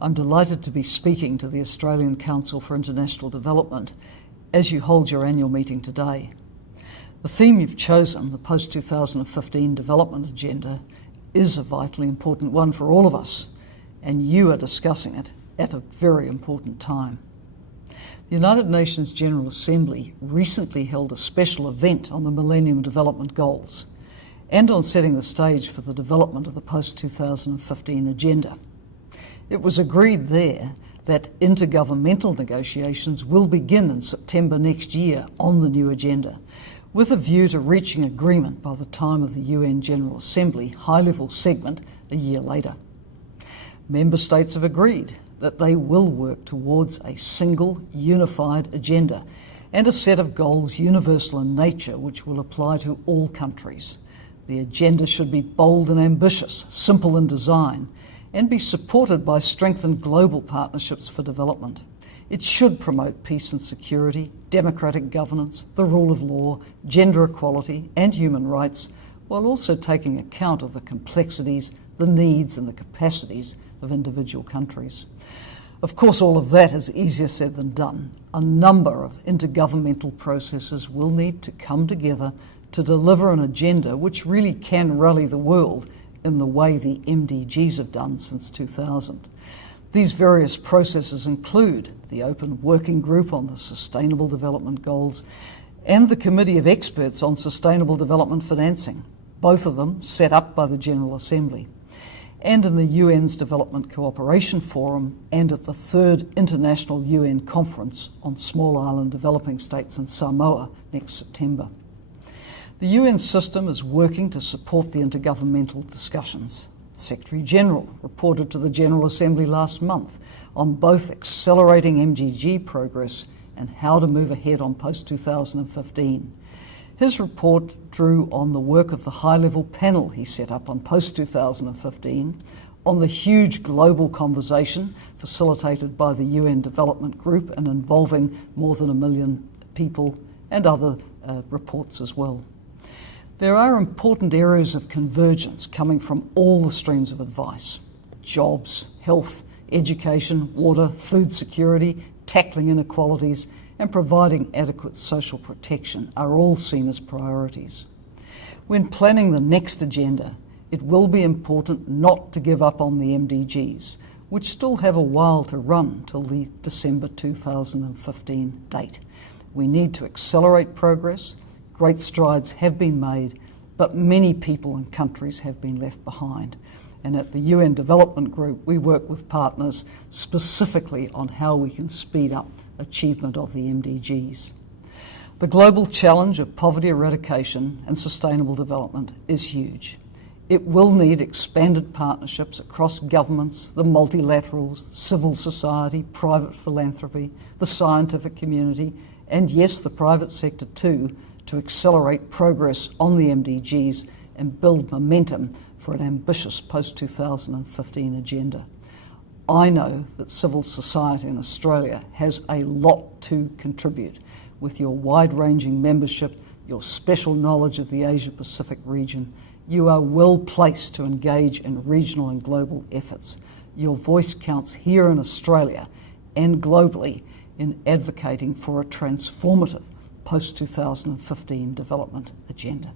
I'm delighted to be speaking to the Australian Council for International Development as you hold your annual meeting today. The theme you've chosen, the post-2015 development agenda, is a vitally important one for all of us, and you are discussing it at a very important time. The United Nations General Assembly recently held a special event on the Millennium Development Goals and on setting the stage for the development of the post-2015 agenda. It was agreed there that intergovernmental negotiations will begin in September next year on the new agenda, with a view to reaching agreement by the time of the UN General Assembly high-level segment a year later. Member states have agreed that they will work towards a single, unified agenda and a set of goals universal in nature which will apply to all countries. The agenda should be bold and ambitious, simple in design, and be supported by strengthened global partnerships for development. It should promote peace and security, democratic governance, the rule of law, gender equality and human rights, while also taking account of the complexities, the needs and the capacities of individual countries. Of course, all of that is easier said than done. A number of intergovernmental processes will need to come together to deliver an agenda which really can rally the world in the way the MDGs have done since 2000. These various processes include the Open Working Group on the Sustainable Development Goals and the Committee of Experts on Sustainable Development Financing, both of them set up by the General Assembly, and in the UN's Development Cooperation Forum and at the third International UN Conference on Small Island Developing States in Samoa next September. The UN system is working to support the intergovernmental discussions. The Secretary-General reported to the General Assembly last month on both accelerating MDG progress and how to move ahead on post-2015. His report drew on the work of the high-level panel he set up on post-2015, on the huge global conversation facilitated by the UN Development Group and involving more than 1 million people, and other reports as well. There are important areas of convergence coming from all the streams of advice. Jobs, health, education, water, food security, tackling inequalities, and providing adequate social protection are all seen as priorities. When planning the next agenda, it will be important not to give up on the MDGs, which still have a while to run till the December 2015 date. We need to accelerate progress. Great strides have been made, but many people and countries have been left behind. And at the UN Development Group, we work with partners specifically on how we can speed up achievement of the MDGs. The global challenge of poverty eradication and sustainable development is huge. It will need expanded partnerships across governments, the multilaterals, civil society, private philanthropy, the scientific community, and yes, the private sector too, to accelerate progress on the MDGs and build momentum for an ambitious post-2015 agenda. I know that civil society in Australia has a lot to contribute. With your wide-ranging membership, your special knowledge of the Asia-Pacific region, you are well placed to engage in regional and global efforts. Your voice counts here in Australia and globally in advocating for a transformative post-2015 development agenda.